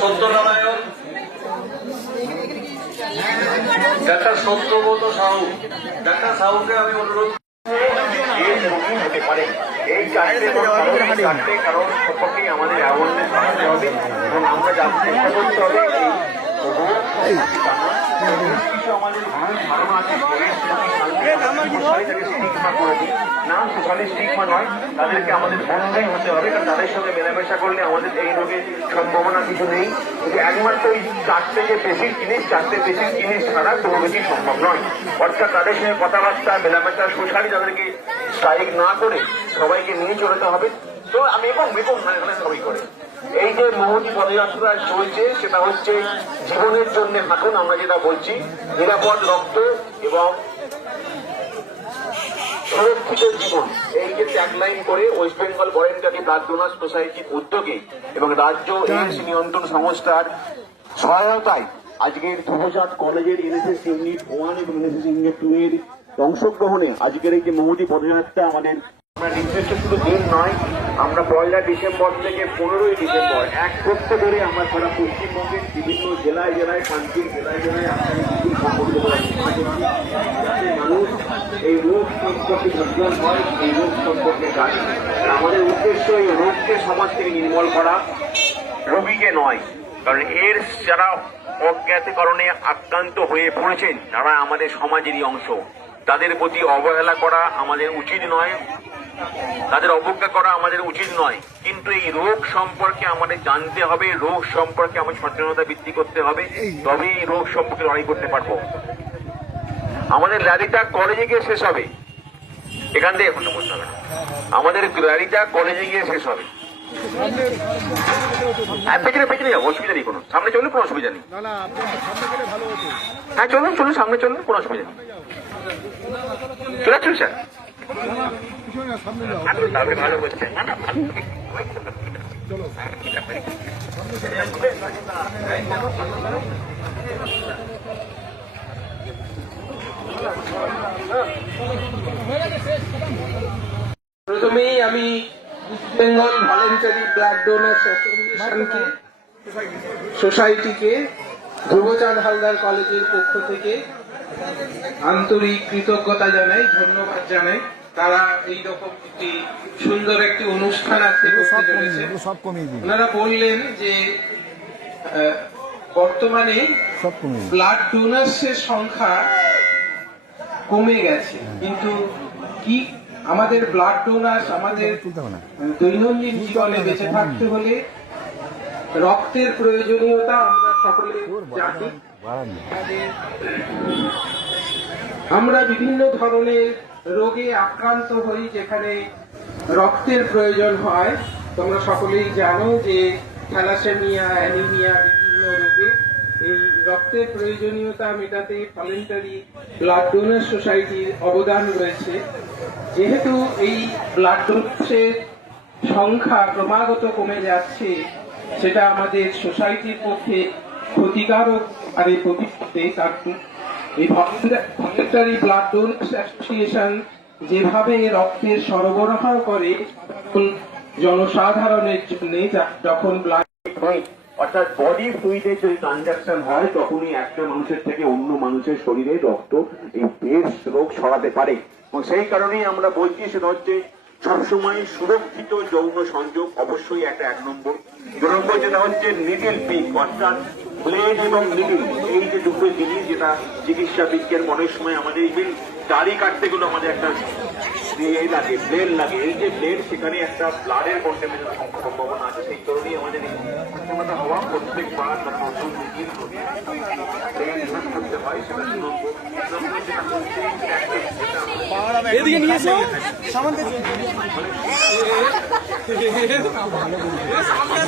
Satyanarayan doctor Satyabrata Sahu, doctor সাহুকে আমি অনুরোধ হতে পারে এই চারটে কারণ সম্পর্কে আমাদের অ্যাওয়ারনেস বাড়াতে হবে এবং আমরা জানতে করতে হবে আমাদের ধারণা আছে না সোশ্যালি স্টিগমা নয়, তাদেরকে আমাদের বন্ধই হতে হবে, কারণ তাদের সঙ্গে মেলামেশা করলে আমাদের এই রোগের সম্ভাবনা কিছু নেই। কিন্তু একমাত্র এই চারটে যে বেসিক জিনিস ছাড়া কোনো বেশি সম্ভব নয়। অর্থাৎ তাদের সঙ্গে কথাবার্তা মেলামেশা সোশ্যালি তাদেরকে স্ট্রাইক না করে সবাইকে নিয়ে চলতে হবে। তো আমি এবং এখানে সবাই করে এই যে মহতি পদযাত্রা চলছে সেটা হচ্ছে জীবনের জন্য হাঁটুন, আমরা যেটা বলছি নিরাপদ রক্ত এবং সুরক্ষিত জীবন, এই যে ট্যাগলাইন করে West Bengal voluntary blood donor সোসাইটির উদ্যোগে এবং রাজ্য এইডস নিয়ন্ত্রণ সংস্থার সহায়তায় আজকের ধ্রুবচাঁদ কলেজের এনএসএস ইউনিট 1 এবং এনএসএস ইউনিট 2 এর অংশগ্রহণে আজকের এই যে মহতি পদযাত্রা আমাদের নির্দিষ্ট শুধু দিন নয়, আমরা 1 ডিসেম্বর থেকে 15 ডিসেম্বর এক সপ্তাহ ধরে আমরা সারা পশ্চিমবঙ্গের বিভিন্ন জেলায় শান্তির জেলায় মানুষ এই রোগ সম্পর্কে সচেতন হয়, এই রোগ সম্পর্কে জানে। আমাদের উদ্দেশ্য এই রোগকে সমাজ থেকে নির্মূল করা, রোগীকে নয়। কারণ এর যারা অজ্ঞাত কারণে আক্রান্ত হয়ে পড়েছেন তারা আমাদের সমাজেরই অংশ, তাদের প্রতি অবহেলা করা আমাদের উচিত নয়, তাদের অবজ্ঞা করা আমাদের উচিত নয়। কিন্তু এই রোগ সম্পর্কে আমাদের জানতে হবে, রোগ সম্পর্কে আমাদের সচেতনতা বৃদ্ধি করতে হবে, তবে এই রোগ সম্পর্কে লড়াই করতে পারবো। আমাদের র্যালিটা কলেজে গিয়ে শেষ হবে, এখান থেকে এখন বলতে হবে না, আমাদের র্যালিটা কলেজে গিয়ে শেষ হবে। পেছনে যাবো, অসুবিধা নেই কোনো, সামনে চললে কোনো অসুবিধা নেই। হ্যাঁ চলুন সামনে চলুন, কোনো অসুবিধা নেই। চলে আসুন স্যার, ভালো বলছেন। প্রথমেই আমি বেঙ্গল ভলেন্টারি ব্লাড ডোনার সোসাইটিকে ধ্রুবচাঁদ হালদার কলেজের পক্ষ থেকে আন্তরিক কৃতজ্ঞতা জানাই, ধন্যবাদ জানাই। তারা এইরকম একটি সুন্দর একটি অনুষ্ঠান আজকে করতে চলেছে। ওনারা বললেন যে বর্তমানে ব্লাড ডোনার্সের সংখ্যা কমে গেছে, কিন্তু কি আমাদের ব্লাড ডোনার্স আমাদের দৈনন্দিন জীবনে বেঁচে থাকতে হলে রক্তের প্রয়োজনীয়তা আমরা সকলে জানি। আমরা বিভিন্ন ধরনের রোগে আক্রান্ত হই যেখানে রক্তের প্রয়োজন হয়। তোমরা সকলেই জানো যে থ্যালাসেমিয়া, অ্যানিমিয়া, বিভিন্ন রোগে এই রক্তের প্রয়োজনীয়তা মেটাতে ভলেন্টারি ব্লাড ডোনার সোসাইটির অবদান রয়েছে। যেহেতু এই ব্লাড ডোনার্সের সংখ্যা ক্রমাগত কমে যাচ্ছে, সেটা আমাদের সোসাইটির পক্ষে ক্ষতিকারক আর এই প্রতিষ্ঠাতে। কারণ এই ভলেন্টারি ব্লাড ডোনার্স অ্যাসোসিয়েশন যেভাবে রক্তের সরবরাহ করে জনসাধারণের জন্য, যখন ব্লাড অর্থাৎ বডি ফ্লুইডের যদি ট্রানজাকশন হয় তখনই একটা মানুষের থেকে অন্য মানুষের শরীরে রক্ত এই বেশ রোগ ছড়াতে পারে। এবং সেই কারণেই আমরা বলছি সেটা হচ্ছে সবসময় সুরক্ষিত যৌন সংযোগ অবশ্যই একটা 1 নম্বর। 2 নম্বর যেটা হচ্ছে নিডল পিক, অর্থাৎ ব্লেড এবং নিডল, এই যে দুটো জিনিস যেটা চিকিৎসা বিজ্ঞান অনেক সময় আমাদের ইভেন দাড়ি কাটতে গেলে আমাদের একটা লাগে, ব্লেড লাগে। এই যে ব্লেড, সেখানে একটা ব্লাডের কন্টামিনেশন সম্ভাবনা আছে। সেই কারণেই আমাদের সচেতনতা হওয়া প্রত্যেকবার নতুন নিডল করতে হয়, সেটা 2 নম্বর। এদিকে নিয়ে এসো সামনে সামনে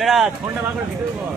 এরা ফোনটা বার করে ভিডিও কর।